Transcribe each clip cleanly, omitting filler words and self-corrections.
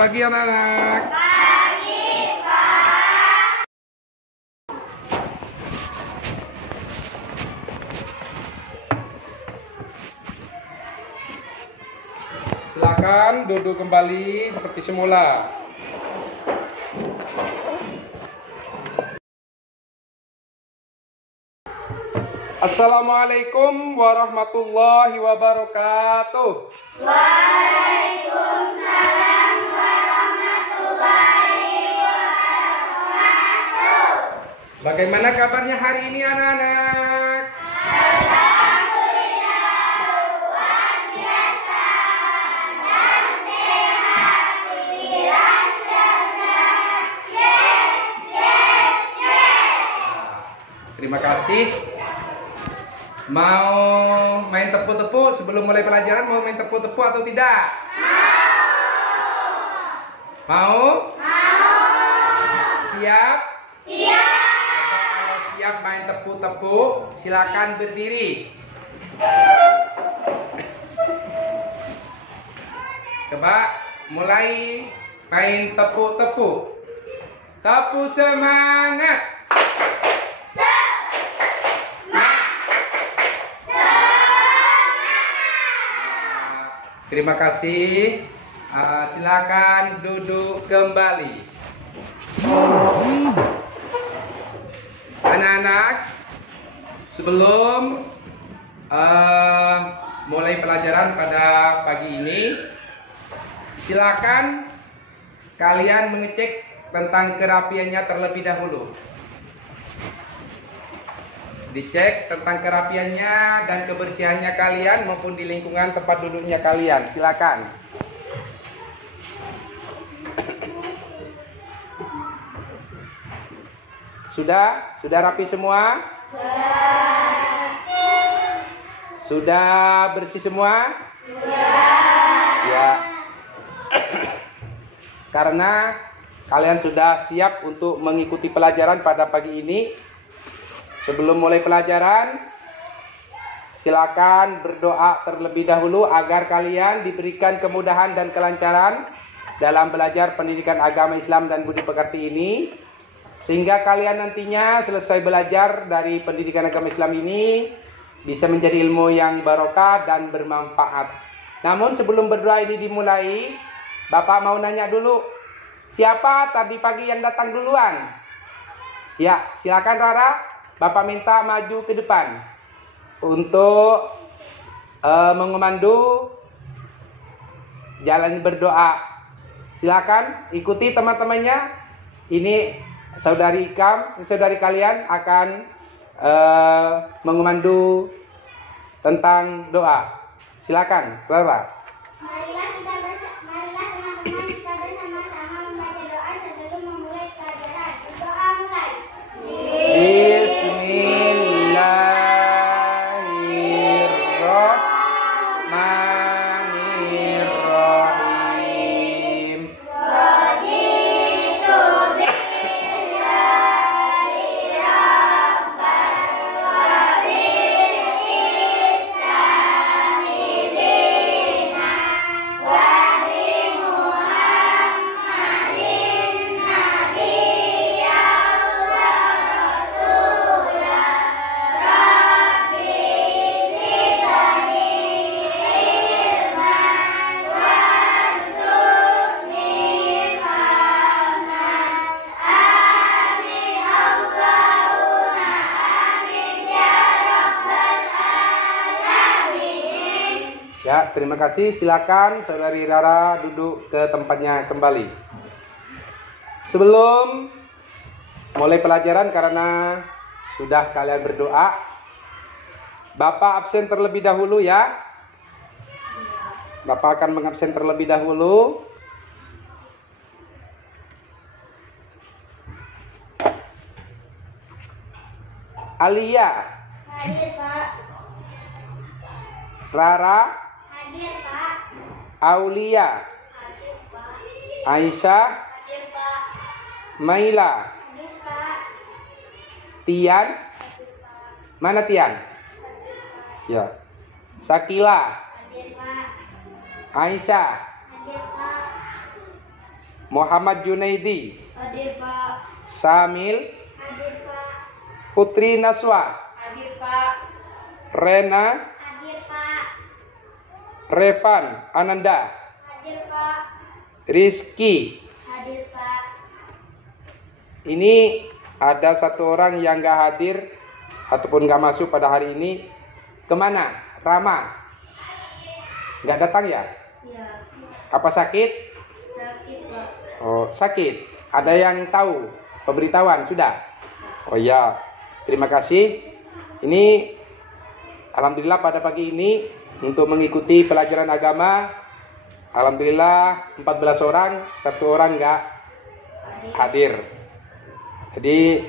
pagi anak-anak. Pagi, Pak. Silakan duduk kembali seperti semula. Assalamualaikum warahmatullahi wabarakatuh. Waalaikumsalam warahmatullahi wabarakatuh. Bagaimana kabarnya hari ini anak-anak? Alhamdulillah luar biasa dan sehat, pikiran cerdas. Yes, yes, yes. Terima kasih. Mau main tepuk-tepuk sebelum mulai pelajaran? Mau main tepuk-tepuk atau tidak? Mau? Siap? Siap. Kalau siap main tepuk-tepuk, silakan berdiri. Coba mulai main tepuk-tepuk. Tepuk semangat. Terima kasih. Silakan duduk kembali. Anak-anak, sebelum mulai pelajaran pada pagi ini, silakan kalian mengecek tentang kerapiannya terlebih dahulu. Dicek tentang kerapiannya dan kebersihannya kalian maupun di lingkungan tempat duduknya kalian. Silakan. Sudah rapi semua? Sudah bersih semua? Ya. Karena kalian sudah siap untuk mengikuti pelajaran pada pagi ini. Sebelum mulai pelajaran, silakan berdoa terlebih dahulu agar kalian diberikan kemudahan dan kelancaran dalam belajar pendidikan agama Islam dan budi pekerti ini, sehingga kalian nantinya selesai belajar dari pendidikan agama Islam ini bisa menjadi ilmu yang barokah dan bermanfaat. Namun sebelum berdoa ini dimulai, Bapak mau nanya dulu, siapa tadi pagi yang datang duluan? Ya, silakan Rara. Bapak minta maju ke depan untuk mengemandu jalan berdoa. Silakan ikuti teman-temannya. Ini saudari kalian akan mengemandu tentang doa. Silakan, Rara. Marilah teman-teman kita bersama-sama membaca doa sebelum memulai pelajaran. Doa mulai. Bismillahirrahmanirrahim. Raditu billahi rabban wa bil islami dinan wa bi Muhammadin nabiyyan wa rasulah. Rabbi zidni ilman warzuqni fahman. Amin Allahumma amin ya rabbal alamin. Ya, terima kasih. Silakan saudari Rara duduk ke tempatnya kembali. Sebelum mulai pelajaran, karena sudah kalian berdoa, Bapak absen terlebih dahulu ya. Bapak akan mengabsen terlebih dahulu. Alia, Hadir Pak. Rara, Hadir Pak. Aulia, Hadir Pak. Aisyah, Hadir Pak. Maila, Hadir Pak. Tian. Hadir Pak. Mana Tian? Ya. Sakila, Hadir Pak. Aisyah, Hadir Pak. Muhammad Junaidi. Hadir, Pak. Samil. Hadir, Pak. Putri Naswa. Hadir, Pak. Rena. Hadir, Pak. Revan Ananda. Hadir, Pak. Rizky. Hadir, Pak. Ini ada satu orang yang gak hadir ataupun gak masuk pada hari ini. Kemana? Rama. Gak datang ya? Ya. Apa sakit? Sakit, Pak. Oh, sakit. Ada yang tahu? Pemberitahuan sudah? Oh iya. Terima kasih. Ini alhamdulillah pada pagi ini untuk mengikuti pelajaran agama, alhamdulillah 14 orang, satu orang nggak hadir. Jadi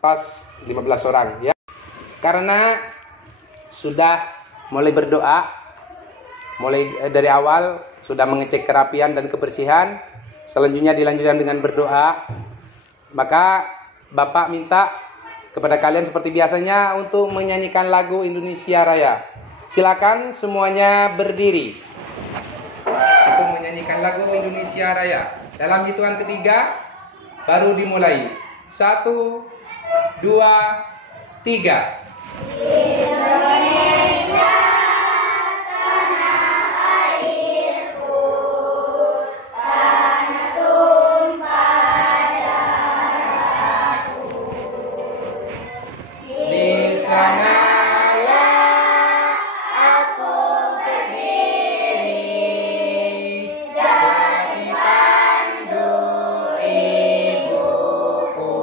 pas 15 orang ya. Karena sudah mulai berdoa, mulai dari awal sudah mengecek kerapian dan kebersihan, selanjutnya dilanjutkan dengan berdoa. Maka Bapak minta kepada kalian seperti biasanya untuk menyanyikan lagu Indonesia Raya. Silakan semuanya berdiri untuk menyanyikan lagu Indonesia Raya. Dalam hitungan ketiga baru dimulai. 1, 2, 3. Indonesia, tanah airku, tanah tumpah darahku. Di sanalah aku berdiri, jadi pandu ibuku.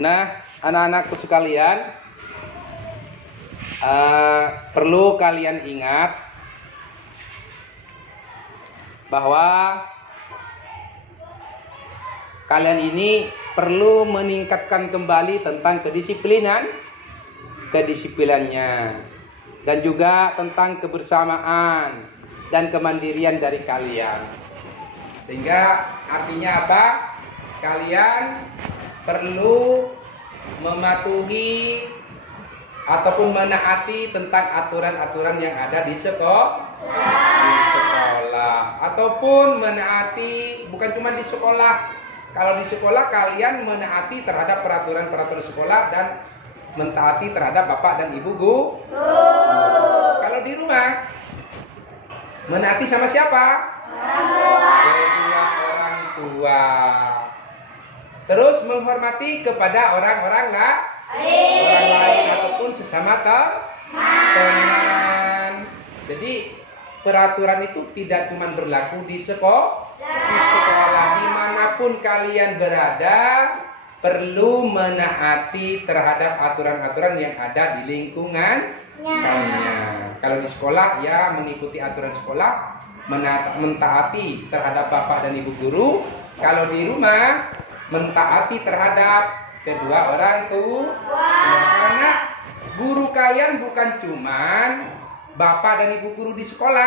Nah, anak-anakku sekalian, perlu kalian ingat bahwa kalian ini perlu meningkatkan kembali tentang kedisiplinannya, dan juga tentang kebersamaan dan kemandirian dari kalian. Sehingga artinya apa? Kalian perlu mematuhi ataupun menaati tentang aturan-aturan yang ada di sekolah, ataupun menaati bukan cuma di sekolah. Kalau di sekolah kalian menaati terhadap peraturan-peraturan sekolah dan mentaati terhadap bapak dan ibu guru. Kalau di rumah menaati sama siapa? Kedua orang tua. Terus menghormati kepada orang lain ataupun sesama teman. Jadi peraturan itu tidak cuma berlaku di sekolah. Dimanapun kalian berada perlu menaati terhadap aturan-aturan yang ada di lingkungan kalian. Kalau di sekolah ya mengikuti aturan sekolah, mentaati terhadap bapak dan ibu guru. Kalau di rumah mentaati terhadap kedua orang tua. Karena guru kalian bukan cuman bapak dan ibu guru di sekolah,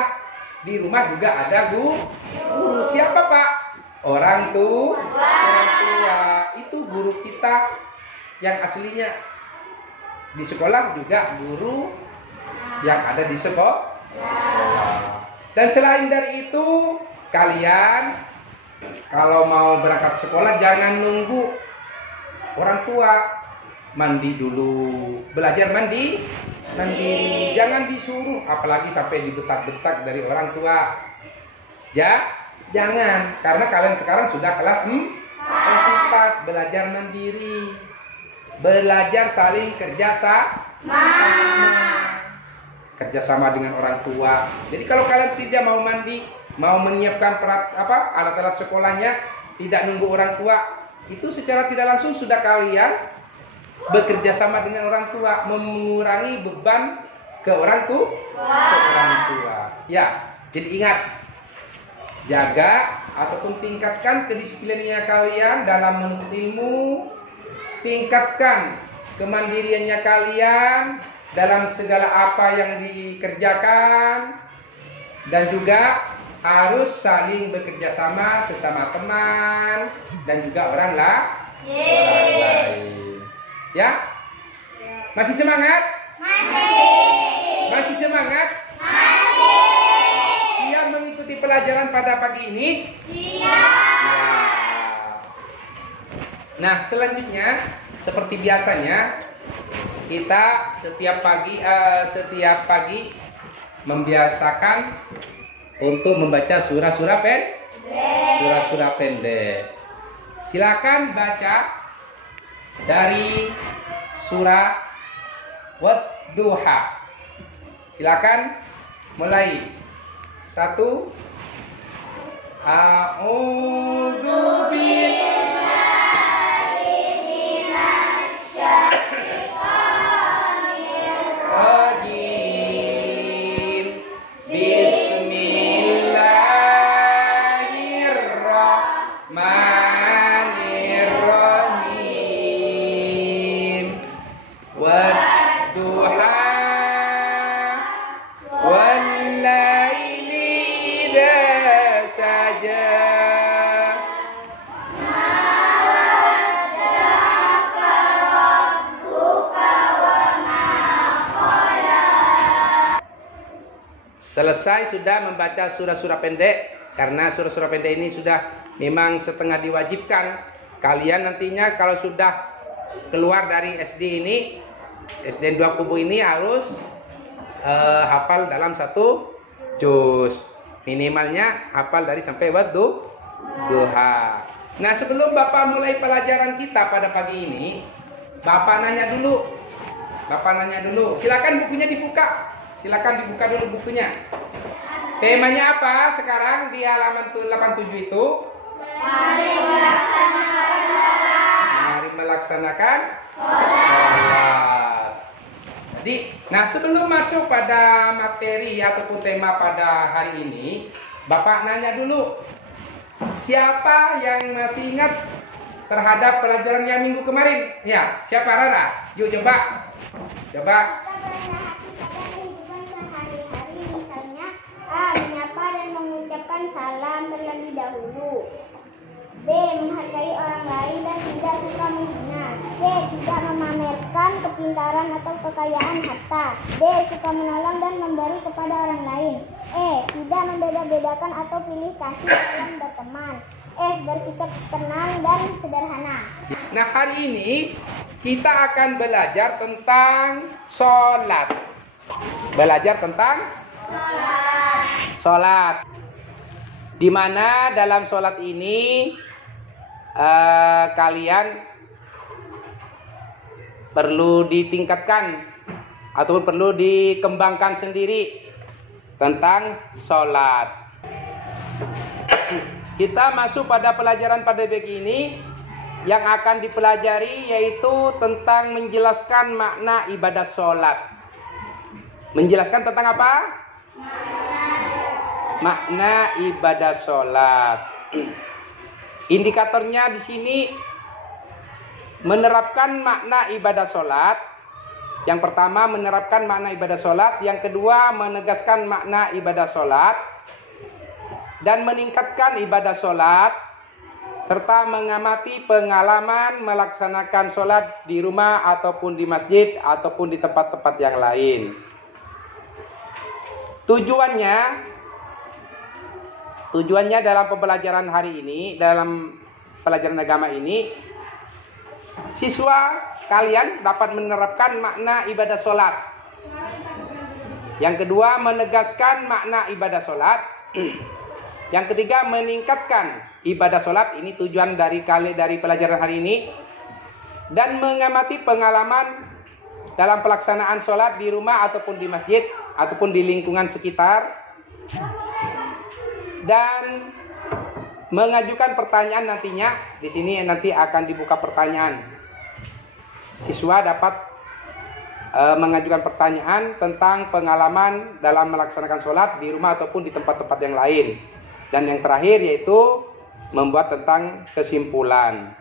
di rumah juga ada guru. Siapa Pak? Orang tua. Itu guru kita yang aslinya. Di sekolah juga guru yang ada di sekolah. Dan selain dari itu, kalian kalau mau berangkat sekolah jangan nunggu orang tua. Mandi dulu, belajar mandi. Jangan disuruh, apalagi sampai dibetak-betak dari orang tua. Jangan, karena kalian sekarang sudah kelas 4, belajar mandiri, belajar saling kerjasama dengan orang tua. Jadi kalau kalian tidak mau mandi, mau menyiapkan alat-alat sekolahnya, tidak nunggu orang tua, itu secara tidak langsung sudah kalian bekerja sama dengan orang tua, mengurangi beban ke orang tua. Ya, jadi ingat, jaga ataupun tingkatkan kedisiplinannya kalian dalam menuntut ilmu, tingkatkan kemandiriannya kalian dalam segala apa yang dikerjakan, dan juga harus saling bekerja sama sesama teman dan juga orang lain. Ya? Masih semangat? Masih semangat? Siap mengikuti pelajaran pelajaran pada pagi ini? Iya. Nah, selanjutnya seperti biasanya kita setiap pagi membiasakan untuk membaca surah-surah pendek. Silakan baca dari surah Wadduha. Silakan mulai. 1. A'udzu billahi minasyaitonir rajim. Bismillahirrahmanirrahim. Wadduha wallaili idza saja. Selesai sudah membaca surah-surah pendek, karena surah-surah pendek ini sudah memang setengah diwajibkan. Kalian nantinya kalau sudah keluar dari SD ini, SD 2 kubu ini harus hafal dalam 1 juz. Minimalnya hafal dari sampai Wadduha. Nah, sebelum Bapak mulai pelajaran kita pada pagi ini, Bapak nanya dulu. Silakan bukunya dibuka. Silakan dibuka dulu bukunya. Temanya apa sekarang di halaman 87 itu? Mari melaksanakan sholat. Jadi, nah sebelum masuk pada materi ataupun tema pada hari ini, Bapak nanya dulu. Siapa yang masih ingat terhadap pelajaran yang minggu kemarin? Ya, siapa Rara? Yuk coba. A. Menyapa dan mengucapkan salam terlebih dahulu. B. Menghargai orang lain dan tidak suka menghina. C. Tidak memamerkan kepintaran atau kekayaan harta. D. Suka menolong dan memberi kepada orang lain. E. Tidak membeda-bedakan atau pilih kasih dalam berteman. F. Bersikap tenang dan sederhana. Nah, hari ini kita akan belajar tentang sholat. Sholat. Di mana dalam sholat ini kalian perlu ditingkatkan ataupun perlu dikembangkan sendiri tentang sholat. Kita masuk pada pelajaran pada begini yang akan dipelajari, yaitu tentang menjelaskan makna ibadah sholat. Menjelaskan tentang apa? Makna ibadah sholat. Indikatornya di sini menerapkan makna ibadah sholat. Yang pertama menerapkan makna ibadah sholat. Yang kedua menegaskan makna ibadah sholat dan meningkatkan ibadah sholat, serta mengamati pengalaman melaksanakan sholat di rumah ataupun di masjid ataupun di tempat-tempat yang lain. Tujuannya dalam pembelajaran hari ini, dalam pelajaran agama ini, siswa kalian dapat menerapkan makna ibadah sholat. Yang kedua, menegaskan makna ibadah sholat. Yang ketiga, meningkatkan ibadah sholat. Ini tujuan dari pelajaran hari ini. Dan mengamati pengalaman dalam pelaksanaan sholat di rumah ataupun di masjid ataupun di lingkungan sekitar. Dan mengajukan pertanyaan nantinya. Di sini nanti akan dibuka pertanyaan. Siswa dapat mengajukan pertanyaan tentang pengalaman dalam melaksanakan sholat di rumah ataupun di tempat-tempat yang lain. Dan yang terakhir yaitu membuat tentang kesimpulan.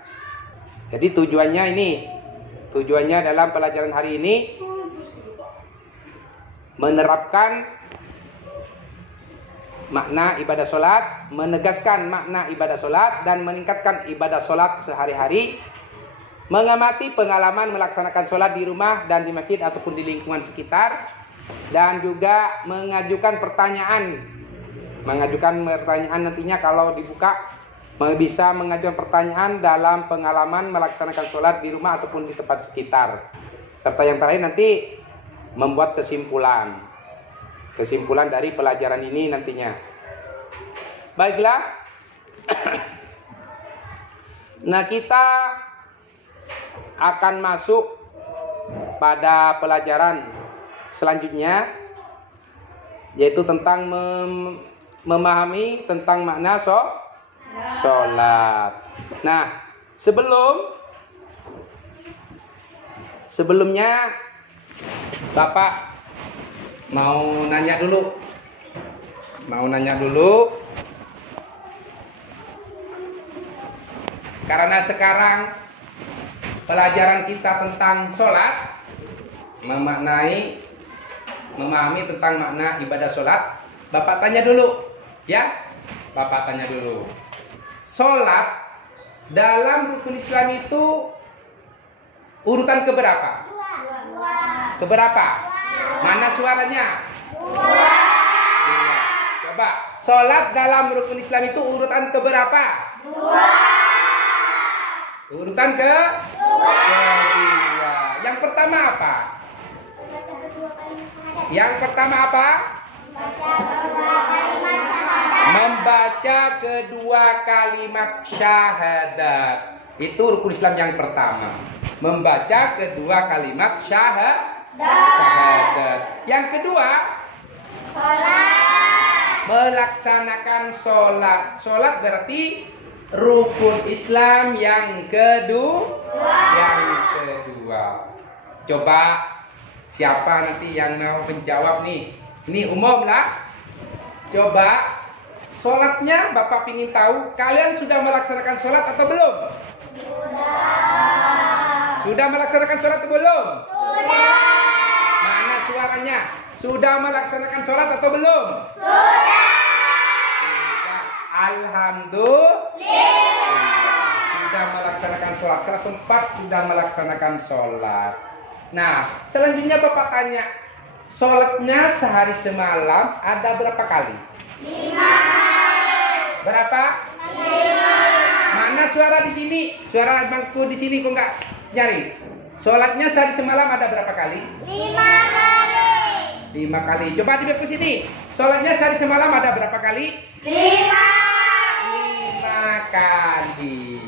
Jadi tujuannya dalam pelajaran hari ini menerapkan makna ibadah sholat, menegaskan makna ibadah sholat, dan meningkatkan ibadah sholat sehari-hari, mengamati pengalaman melaksanakan sholat di rumah dan di masjid ataupun di lingkungan sekitar, dan juga mengajukan pertanyaan mengajukan pertanyaan nantinya kalau dibuka bisa mengajukan pertanyaan dalam pengalaman melaksanakan sholat di rumah ataupun di tempat sekitar. Serta yang terakhir nanti membuat kesimpulan dari pelajaran ini nantinya. Baiklah. Nah, kita akan masuk pada pelajaran selanjutnya, yaitu tentang memahami tentang makna sholat. Nah, sebelumnya Bapak mau nanya dulu. Karena sekarang pelajaran kita tentang sholat, memahami tentang makna ibadah sholat. Bapak tanya dulu, ya. Sholat dalam rukun Islam itu urutan keberapa? Keberapa? Mana suaranya? Dua. Coba, sholat dalam rukun Islam itu urutan keberapa? Dua. Urutan kedua. Yang pertama apa? Membaca kedua kalimat syahadat. Itu rukun Islam yang pertama. Membaca kedua kalimat syahadat. Yang kedua, melaksanakan sholat. Sholat berarti rukun Islam yang kedua. Coba siapa nanti yang mau menjawab nih? Ini umum lah. Coba, sholatnya Bapak ingin tahu, kalian sudah melaksanakan sholat atau belum? Sudah melaksanakan sholat atau belum? Sudah. Mana suaranya? Sudah melaksanakan sholat atau belum? Sudah. Alhamdulillah. Sudah melaksanakan sholat. Kelas 4 sudah melaksanakan sholat. Nah, selanjutnya Bapak tanya, sholatnya sehari semalam ada berapa kali? 5. Berapa? 5. Mana suara di sini? Suara abangku di sini kok nggak nyari? Sholatnya sehari semalam ada berapa kali? 5 kali. 5 kali. Coba di ke sini. Sholatnya sehari semalam ada berapa kali? 5 kali.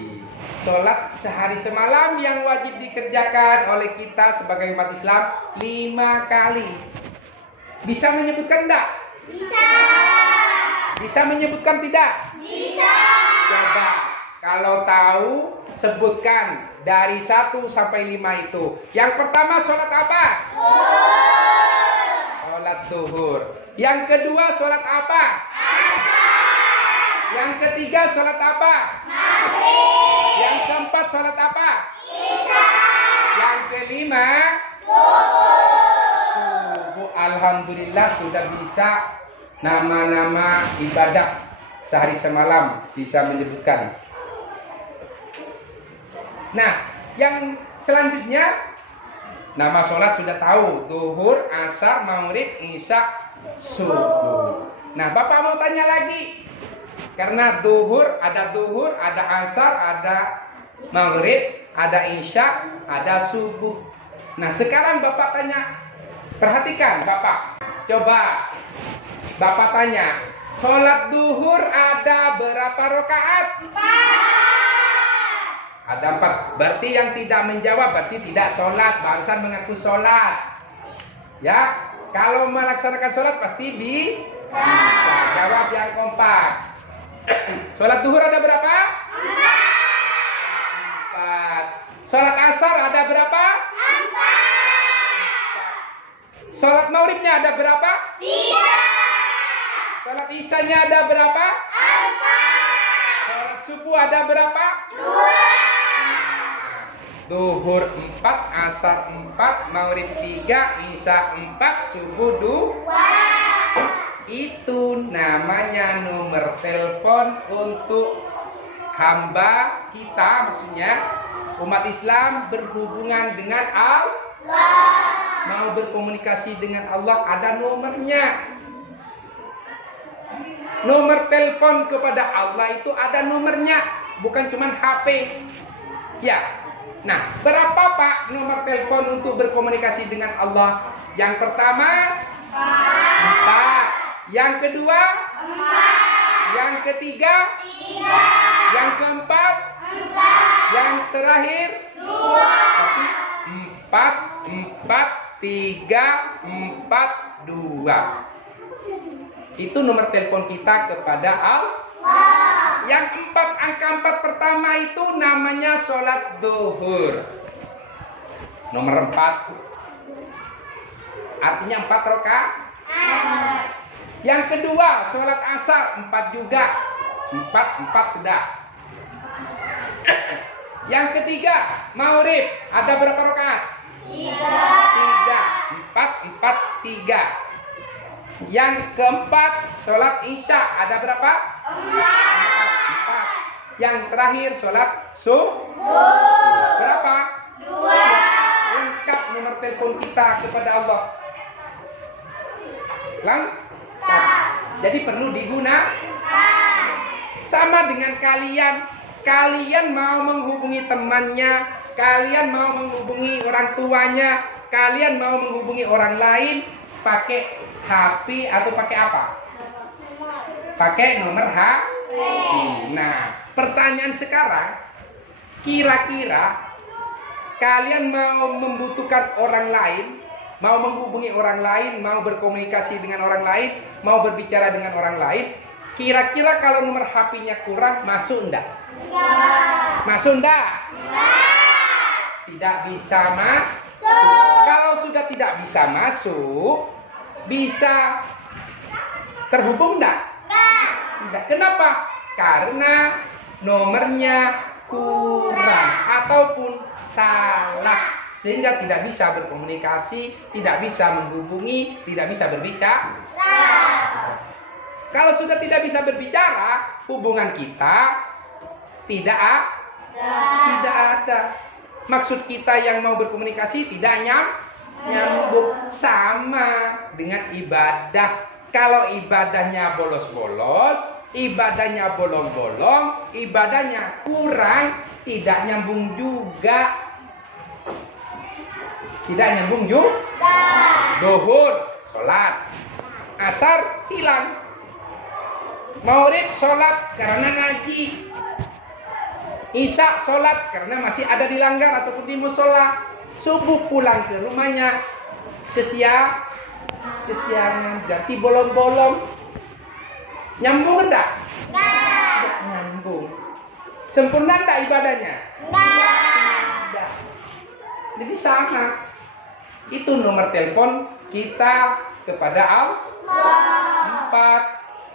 Sholat sehari semalam yang wajib dikerjakan oleh kita sebagai umat Islam 5 kali. Bisa menyebutkan enggak? Bisa. Bisa menyebutkan tidak? Bisa. Coba kalau tahu sebutkan dari 1 sampai 5 itu. Yang pertama sholat apa? Sholat zuhur. Yang kedua sholat apa? Yang ketiga sholat apa? Maghrib. Yang keempat sholat apa? Isya. Yang kelima subuh. Alhamdulillah sudah bisa nama-nama ibadah sehari semalam bisa menyebutkan. Nah, yang selanjutnya nama sholat sudah tahu, zuhur, asar, maghrib, isya, subuh. Nah, Bapak mau tanya lagi. Karena zuhur, ada asar, ada maghrib, ada isya, ada subuh. Nah, sekarang Bapak tanya, perhatikan Bapak. Coba Bapak tanya, sholat zuhur ada berapa rakaat? 4. Ada 4. Berarti yang tidak menjawab berarti tidak sholat, barusan mengaku sholat. Ya, kalau melaksanakan sholat pasti bisa. Jawab yang kompak. Sholat zuhur ada berapa? 4. Sholat asar ada berapa? 4. Sholat maghribnya ada berapa? 3. Sholat isyanya ada berapa? 4. Sholat subuh ada berapa? 2. Zuhur 4, asar 4, maghrib 3, isya 4, subuh 2. Itu namanya nomor telepon untuk hamba kita, maksudnya umat Islam berhubungan dengan Allah. Mau berkomunikasi dengan Allah ada nomornya. Nomor telepon kepada Allah itu ada nomornya, bukan cuma HP. Ya. Nah, berapa Pak nomor telepon untuk berkomunikasi dengan Allah? Yang pertama 4. Yang kedua 4. Yang ketiga 3. Yang keempat 4. Yang terakhir 2. Tapi 4, 3, 4, 2. Itu nomor telepon kita kepada Allah. Yang 4, angka 4 pertama itu namanya sholat zuhur. Nomor 4. Artinya 4 rakaat. Yang kedua sholat asar 4 juga. 4 sudah. Yang ketiga maghrib ada berapa rakaat? 3. 4, 3. Yang keempat sholat isya ada berapa? 4. Yang terakhir sholat subuh berapa? 2. Lengkap nomor telepon kita kepada Allah. Lengkap. Jadi perlu digunakan. Sama dengan kalian mau menghubungi temannya, kalian mau menghubungi orang tuanya, kalian mau menghubungi orang lain, pakai HP atau pakai apa? Pakai nomor HP. Nah, pertanyaan sekarang, kira-kira kalian mau membutuhkan orang lain, mau menghubungi orang lain, mau berkomunikasi dengan orang lain, mau berbicara dengan orang lain, kira-kira kalau nomor HP-nya kurang, masuk enggak? Masuk enggak? Tidak bisa masuk. Kalau sudah tidak bisa masuk, bisa terhubung enggak? Enggak. Kenapa? Karena nomornya kurang ataupun salah, sehingga tidak bisa berkomunikasi, tidak bisa menghubungi, tidak bisa berbicara. Kalau sudah tidak bisa berbicara, hubungan kita tidak ada. Maksud kita yang mau berkomunikasi tidak nyambung. Sama dengan ibadah. Kalau ibadahnya bolos-bolos, ibadahnya bolong-bolong, ibadahnya kurang, tidak nyambung juga. Tidak nyambung juga. Zuhur, sholat. Asar, hilang. Maghrib, sholat karena ngaji. Isya, sholat karena masih ada di langgar ataupun di musola. Subuh pulang ke rumahnya, kesiangan, jadi bolong-bolong. Nyambung enggak? Enggak nyambung. Sempurna enggak ibadahnya? Enggak. Jadi sama. Itu nomor telepon kita kepada Allah.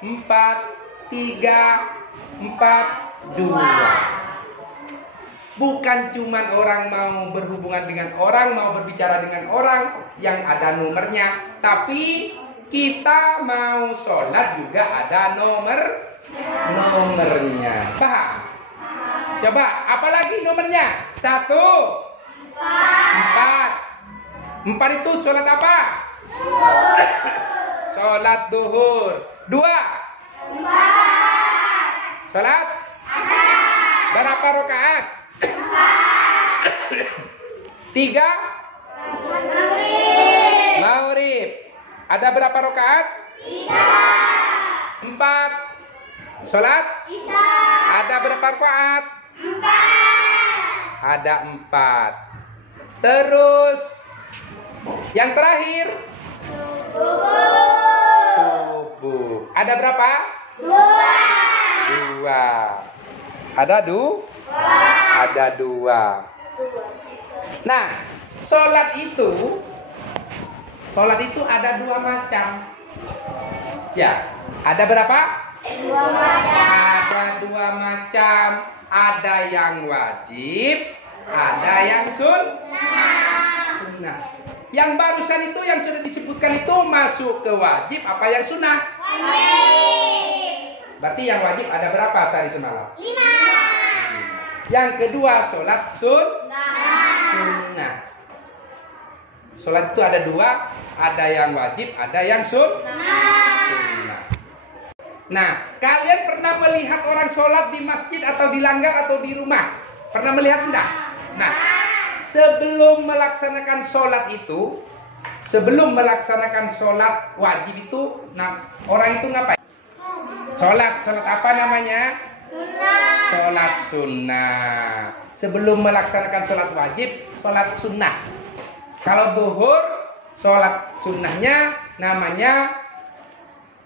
4, 3, 4, 2. Bukan cuma orang mau berhubungan dengan orang, mau berbicara dengan orang yang ada nomornya, tapi kita mau sholat juga ada nomornya. Paham? Coba, apalagi nomornya? 1, 4. 4 itu sholat apa? Sholat zuhur. 2, sholat berapa rakaat? 3, maghrib. Ada berapa rakaat? 3. 4. Sholat? Ada berapa rakaat? 4. Ada 4. Terus yang terakhir? Subuh. Ada berapa? 2. Ada 2? Ada 2. Nah, sholat itu ada 2 macam. Ya, ada berapa? 2 macam. Ada 2 macam. Ada yang wajib, ada yang sunnah. Yang barusan itu yang sudah disebutkan itu masuk ke wajib apa yang sunnah? Wajib. Berarti yang wajib ada berapa sehari semalam? 5. Yang kedua sholat sunnah. Sholat itu ada 2, ada yang wajib, ada yang sunnah. Nah, kalian pernah melihat orang sholat di masjid atau di langgar atau di rumah? Pernah melihat enggak? Nah, sebelum melaksanakan sholat itu, sebelum melaksanakan sholat wajib itu, nah orang itu ngapain? Sholat apa namanya? Sunnah. Sholat sunnah. Sebelum melaksanakan sholat wajib, sholat sunnah. Kalau duhur, sholat sunnahnya namanya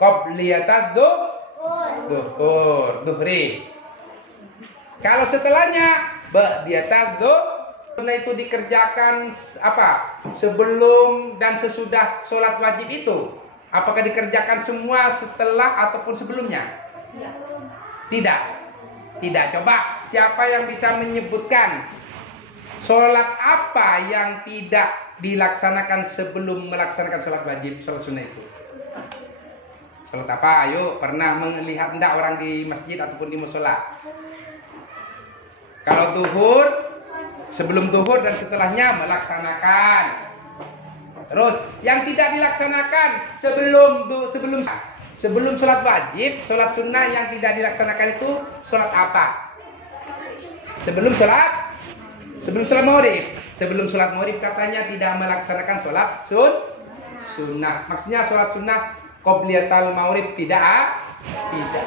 qobliyatad duhri. Kalau setelahnya ba'diyatad sunnah itu dikerjakan apa? Sebelum dan sesudah sholat wajib itu. Apakah dikerjakan semua setelah ataupun sebelumnya? Tidak. Tidak. Coba siapa yang bisa menyebutkan sholat apa yang tidak dilaksanakan sebelum melaksanakan sholat wajib, sholat sunnah itu? Sholat apa? Ayo, pernah melihat enggak orang di masjid ataupun di musola? Kalau duhur, sebelum duhur dan setelahnya melaksanakan. Terus yang tidak dilaksanakan sebelum sholat wajib, sholat sunnah yang tidak dilaksanakan itu sholat apa? Sebelum sholat maghrib. Sebelum sholat maghrib katanya tidak melaksanakan sholat sunnah. Maksudnya sholat sunnah qobliyatul maghrib tidak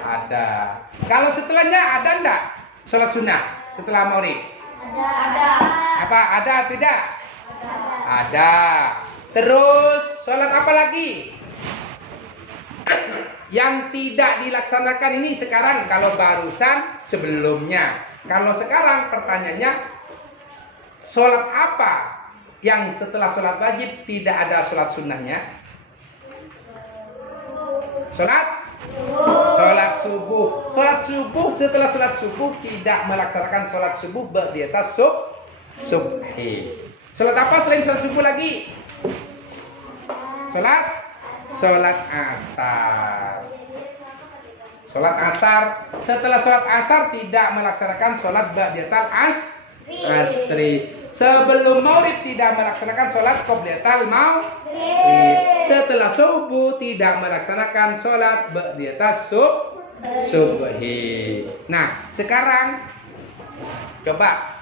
ada. Kalau setelahnya ada enggak sholat sunnah setelah maghrib? Ada. Apa? Ada tidak? Ada. Terus sholat apa lagi yang tidak dilaksanakan ini sekarang? Kalau barusan sebelumnya. Kalau sekarang pertanyaannya, sholat apa yang setelah sholat wajib tidak ada sholat sunnahnya? Sholat subuh. Sholat subuh, setelah sholat subuh tidak melaksanakan sholat subuh di atas subhi. Sholat apa selain sholat subuh lagi? Sholat asar. Sholat asar. Setelah sholat asar tidak melaksanakan sholat ba'datal asri. Sebelum maghrib tidak melaksanakan sholat qobliyatul maghrib. Setelah subuh tidak melaksanakan sholat ba'datas subhi. Nah, sekarang coba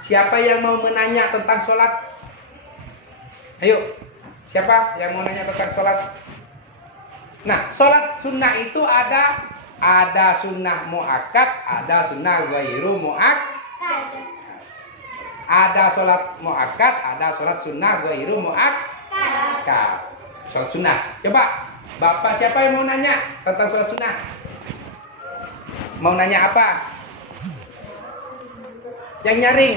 siapa yang mau menanya tentang sholat? Ayo, siapa yang mau nanya tentang sholat? Nah, sholat sunnah itu ada sunnah muakkad, ada sunnah ghairu muakkad. Ada sholat muakkad, ada sholat sunnah ghairu muakkad. Sholat sunnah. Coba, Bapak siapa yang mau nanya tentang sholat sunnah? Mau nanya apa? Yang nyaring.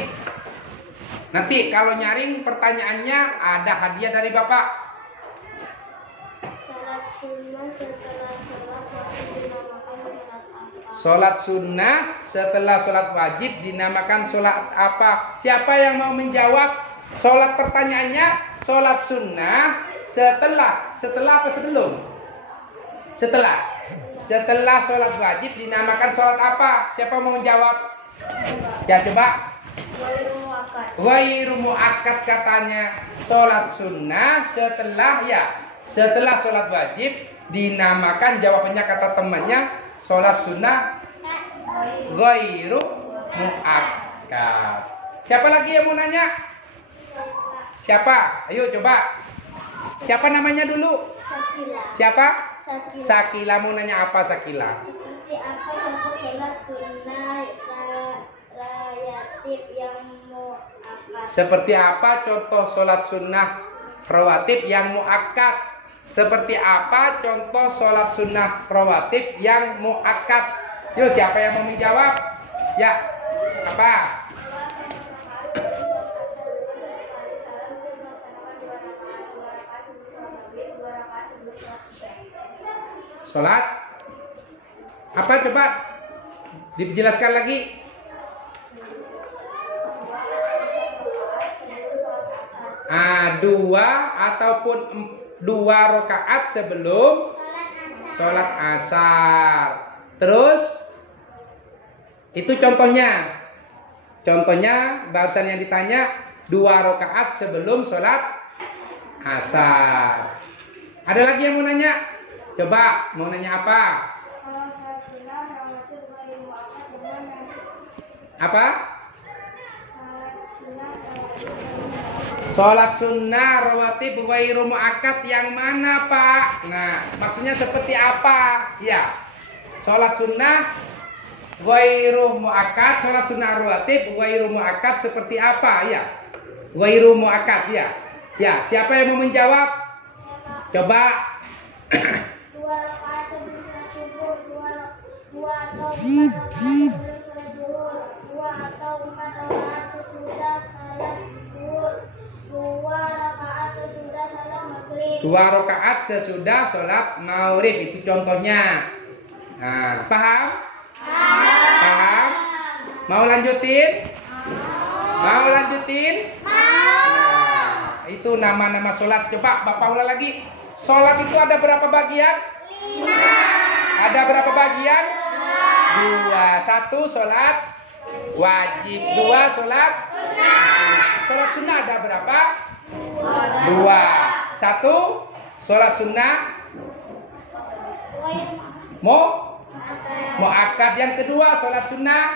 Nanti kalau nyaring pertanyaannya ada hadiah dari Bapak. Salat sunnah setelah sholat wajib dinamakan sholat apa? Sholat sunnah setelah sholat wajib dinamakan sholat apa? Siapa yang mau menjawab? Sholat pertanyaannya, sholat sunnah setelah apa sebelum? Setelah sholat wajib dinamakan sholat apa? Siapa mau menjawab? Ya coba. Ghairu muakkad katanya. Sholat sunnah setelah sholat wajib dinamakan, jawabannya kata temannya sholat sunnah ghairu muakkad. Siapa lagi yang mau nanya? Siapa? Ayo coba. Siapa namanya dulu? Sakila. Siapa? Sakila. Sakila mau nanya apa Sakila? Seperti apa contoh sholat sunnah rawatib yang muakkad? Seperti apa contoh sholat sunnah rawatib yang muakkad? Seperti apa contoh sholat sunnah rawatib yang muakkad? Yuk, siapa yang mau menjawab? Ya, apa? Sholat apa coba? Dijelaskan lagi. Dua ataupun dua rakaat sebelum sholat asar. Terus itu contohnya. Contohnya barusan yang ditanya dua rakaat sebelum sholat asar. Ada lagi yang mau nanya? Coba mau nanya apa? Apa? Sholat sunnah rawatib ghairu muakkad yang mana, Pak? Nah, maksudnya seperti apa? Ya. Sholat sunnah ghairu muakkad, sholat sunnah rawatib ghairu muakkad seperti apa? Ya. Ghairu muakkad, ya. Ya, siapa yang mau menjawab? Coba. 2 rakaat sebelum salat subuh, 2 atau 4 rakaat sebelum salat zuhur, 2 atau 4 rakaat sesudah salat zuhur, 2 rakaat sesudah salat maghrib. 2 rakaat sesudah sholat maghrib, itu contohnya. Nah, paham? Paham? Mau lanjutin? Mau lanjutin? Nah, itu nama-nama sholat. Coba Bapak ulang lagi. Sholat itu ada berapa bagian? 5. Ada berapa bagian? 2. 1 sholat wajib, 2 sholat sunnah. Sholat sunnah ada berapa? 2. 1 sholat sunnah muakkad. Yang kedua sholat sunnah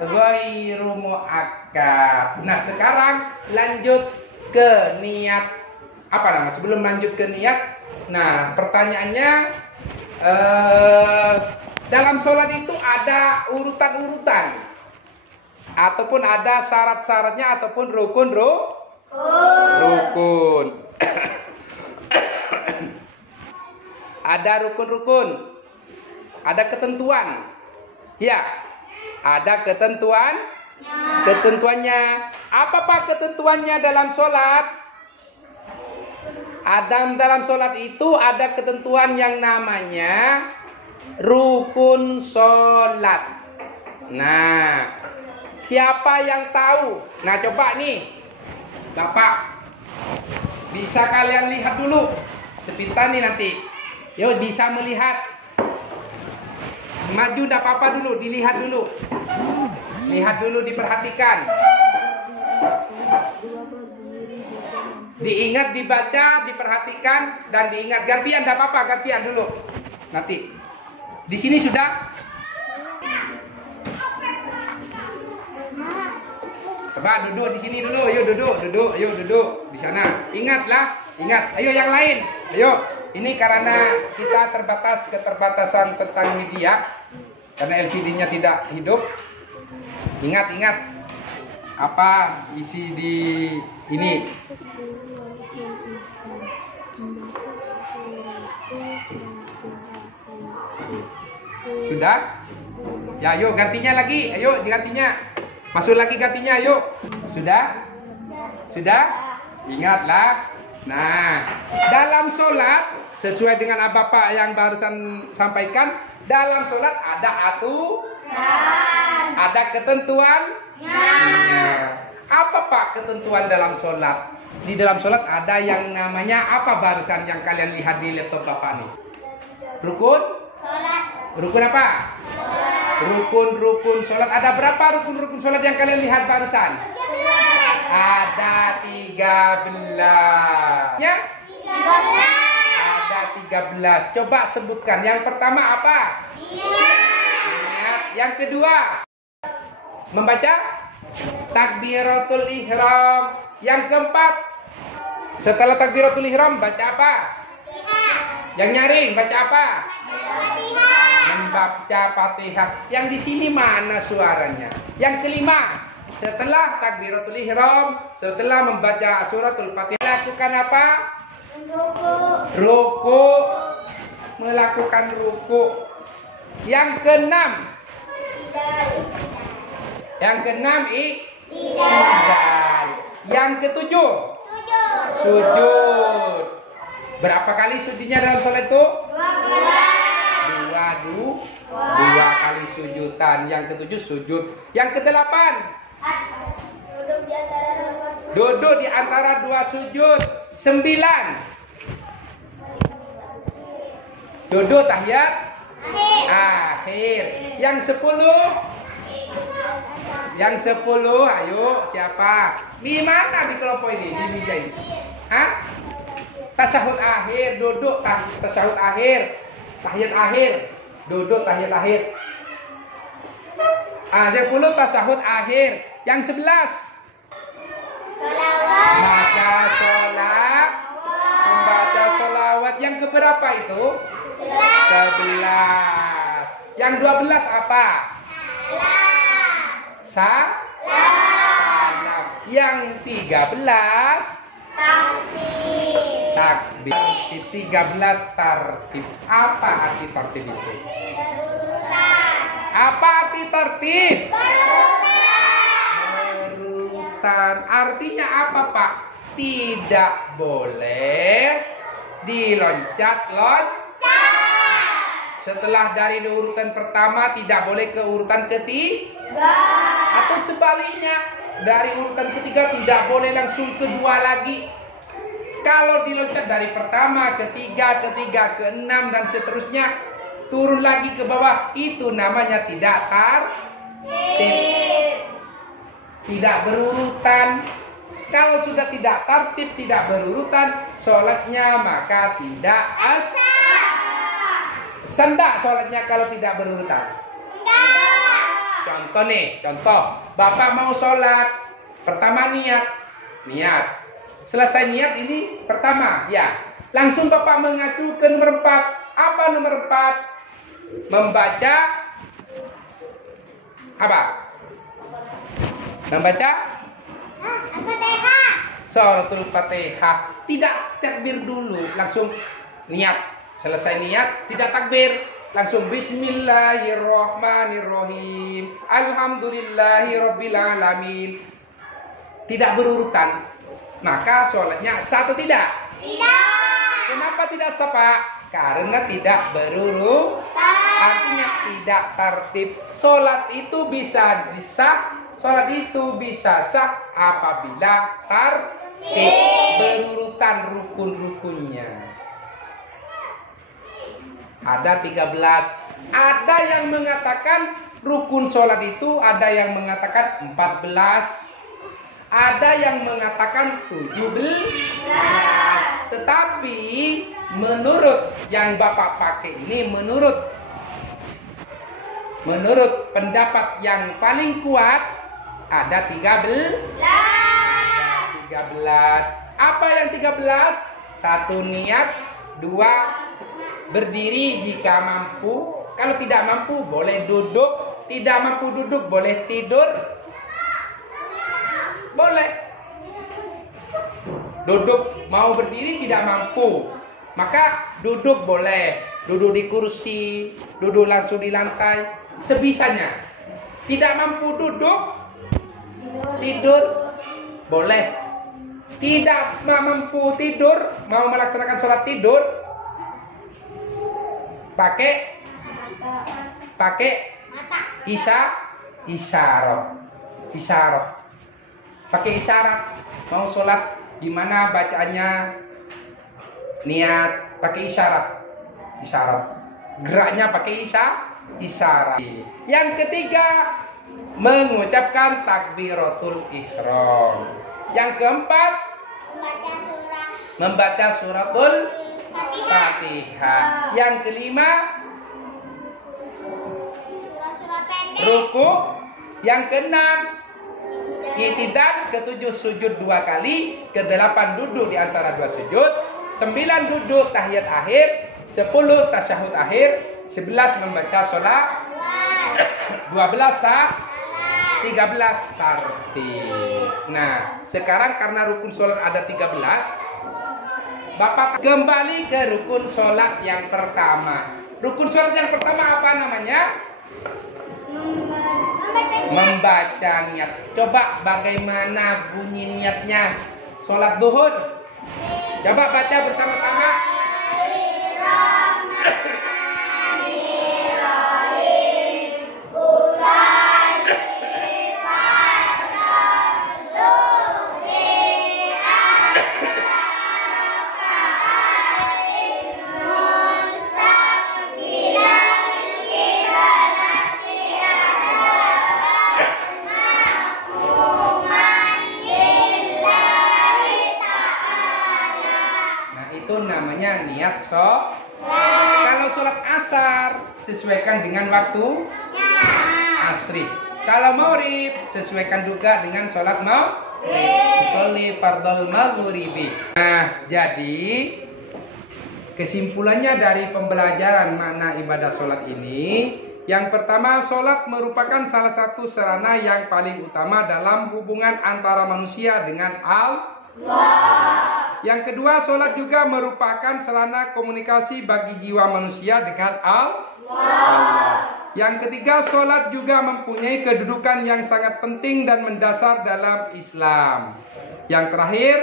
ghairu muakkad. Nah, sekarang lanjut ke niat. Apa nama? Sebelum lanjut ke niat, nah pertanyaannya, dalam sholat itu ada urutan-urutan, ataupun ada syarat-syaratnya, ataupun rukun. Ada rukun-rukun, ada ketentuan. Ya, ada ketentuannya. Apa Pak ketentuannya dalam sholat? Dalam sholat itu ada ketentuan yang namanya rukun sholat. Nah, siapa yang tahu? Nah, coba nih, Bapak, bisa kalian lihat dulu. Sepintas nih nanti. Yuk, bisa melihat. Maju enggak apa-apa dulu, dilihat dulu. Lihat dulu, diperhatikan. Diingat, dibaca, diperhatikan, dan diingat. Gantian, enggak apa-apa, gantian dulu. Nanti. Di sini sudah. Coba duduk di sini dulu. Ayo duduk. Ayo duduk di sana. Ingatlah, ingat. Ayo yang lain. Ayo. Ini karena kita keterbatasan tentang media, karena LCD-nya tidak hidup. Ingat apa isi di ini. Sudah? Ya, ayo gantinya lagi. Ayo digantinya. Masuk lagi gantinya, ayo. Sudah? Ingatlah. Nah, dalam sholat, sesuai dengan Bapak yang barusan sampaikan, dalam sholat ada ada ketentuan. Apa Pak ketentuan dalam sholat? Di dalam sholat ada yang namanya apa barusan yang kalian lihat di laptop Bapak nih? Rukun? Rukun apa? Rukun sholat. Ada berapa rukun sholat yang kalian lihat barusan? Ada 13. Ya? 13. Ada 13. Coba sebutkan. Yang pertama apa? Niat. Yang kedua, membaca takbiratul ihram. Yang keempat, setelah takbiratul ihram baca apa? Yang nyaring baca apa? Membaca Fatihah. Yang di sini mana suaranya? Yang kelima, setelah takbiratul ihram, setelah membaca suratul Fatihah, lakukan apa? Ruku. Melakukan ruku. Yang keenam, i'tidal. Yang ketujuh, sujud. Berapa kali sujudnya dalam sholat itu? 2 kali sujudan. Yang ketujuh sujud. Yang kedelapan, duduk di antara 2 sujud. 9, duduk tahiyat akhir. Yang 10, ayo siapa? Di mana di kelompok ini? Di meja ini. Tasyahud akhir, duduk tasyahud akhir. Tahiyat akhir, duduk tahiyat akhir. 10 tasyahud akhir. Yang 11 baca sholat, membaca sholawat. Yang keberapa itu? 11. Yang 12 apa? Salam. Yang 13 takbir. 13 tartib. Apa arti tartib itu? Apa arti tertib? Berurutan. Artinya apa, Pak? Tidak boleh diloncat-loncat. Setelah dari urutan pertama tidak boleh ke urutan ketiga. Atau sebaliknya, dari urutan ketiga tidak boleh langsung kedua lagi. Kalau diloncat dari pertama, ketiga, keenam dan seterusnya, turun lagi ke bawah, itu namanya tidak tertib, tidak berurutan. Kalau sudah tidak tertib, tidak berurutan, sholatnya maka tidak sah. Sholatnya kalau tidak berurutan. Contoh nih, Bapak mau sholat, pertama niat. Selesai niat ini pertama, ya. Langsung Bapak mengacu ke nomor 4. Apa nomor 4? Membaca apa? Membaca Al-Fatihah. Suratul Fatihah. Tidak takbir dulu, langsung niat. Selesai niat, tidak takbir, langsung Bismillahirrohmanirrohim, Alhamdulillahirabbil alamin. Tidak berurutan. Maka sholatnya sah atau tidak? Tidak. Kenapa tidak sah, Pak? Karena tidak berurutan. Artinya tidak tertib. Sholat itu bisa disah, sholat itu bisa sah apabila tertib, berurutan rukun-rukunnya. Ada 13. Ada yang mengatakan rukun sholat itu, ada yang mengatakan 14. Ada yang mengatakan 17. Tetapi menurut yang Bapak pakai ini, menurut pendapat yang paling kuat, ada 13. Apa yang 13? 1 niat, 2 berdiri jika mampu. Kalau tidak mampu boleh duduk, tidak mampu duduk boleh tidur. Boleh duduk, mau berdiri tidak mampu, maka duduk boleh. Duduk di kursi, duduk langsung di lantai, sebisanya. Tidak mampu duduk, tidur boleh. Tidak mampu tidur, mau melaksanakan sholat tidur, pakai isyarat. Pakai isyarat. Mau sholat gimana bacaannya, niat, pakai isyarat. Geraknya pakai isyarat. Yang ketiga, mengucapkan takbiratul ihram. Yang keempat, membaca suratul Fatihah. Yang kelima, ruku. Yang keenam, i'tidal. Ketujuh, sujud 2 kali. Ke-8, duduk di antara 2 sujud. 9, duduk tahiyat akhir. 10, tasyahud akhir. 11, membaca sholat. 12, sah. 13, tartib. Nah, sekarang karena rukun sholat ada 13, Bapak kembali ke rukun sholat yang pertama. Rukun sholat yang pertama apa namanya? Membaca niat. Coba bagaimana bunyi niatnya sholat duhur? Coba baca bersama-sama. Namanya niat Kalau sholat asar sesuaikan dengan waktu asri. Kalau maghrib sesuaikan juga dengan sholat maghrib. Usolli fardal maghribi. Nah, jadi kesimpulannya dari pembelajaran makna ibadah sholat ini, yang pertama, sholat merupakan salah satu sarana yang paling utama dalam hubungan antara manusia dengan Allah. Yang kedua, sholat juga merupakan sarana komunikasi bagi jiwa manusia dengan Allah. Yang ketiga, sholat juga mempunyai kedudukan yang sangat penting dan mendasar dalam Islam. Yang terakhir,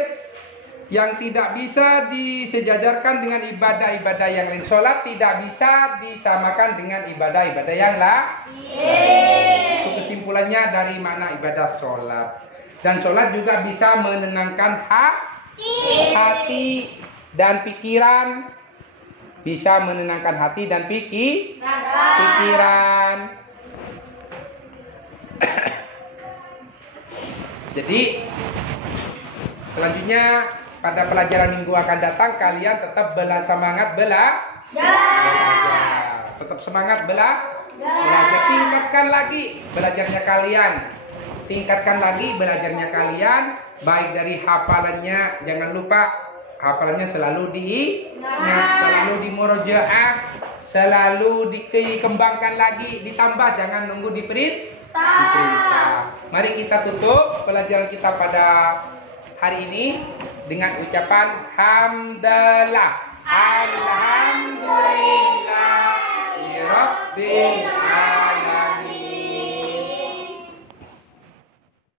yang tidak bisa disejajarkan dengan ibadah-ibadah yang lain. Sholat tidak bisa disamakan dengan ibadah-ibadah yang lain. Itu kesimpulannya dari makna ibadah sholat. Dan sholat juga bisa menenangkan hati dan pikiran. Bisa menenangkan hati dan pikiran. Jadi selanjutnya pada pelajaran minggu akan datang kalian tetap semangat belajar. Tetap semangat belajar. Tingkatkan lagi belajarnya kalian. Tingkatkan lagi belajarnya kalian. Baik dari hafalannya, jangan lupa hafalannya selalu diingat, selalu dimurojaah, selalu dikembangkan lagi, ditambah, jangan nunggu diperintah. Mari kita tutup pelajaran kita pada hari ini dengan ucapan hamdalah, alhamdulillah, rabbil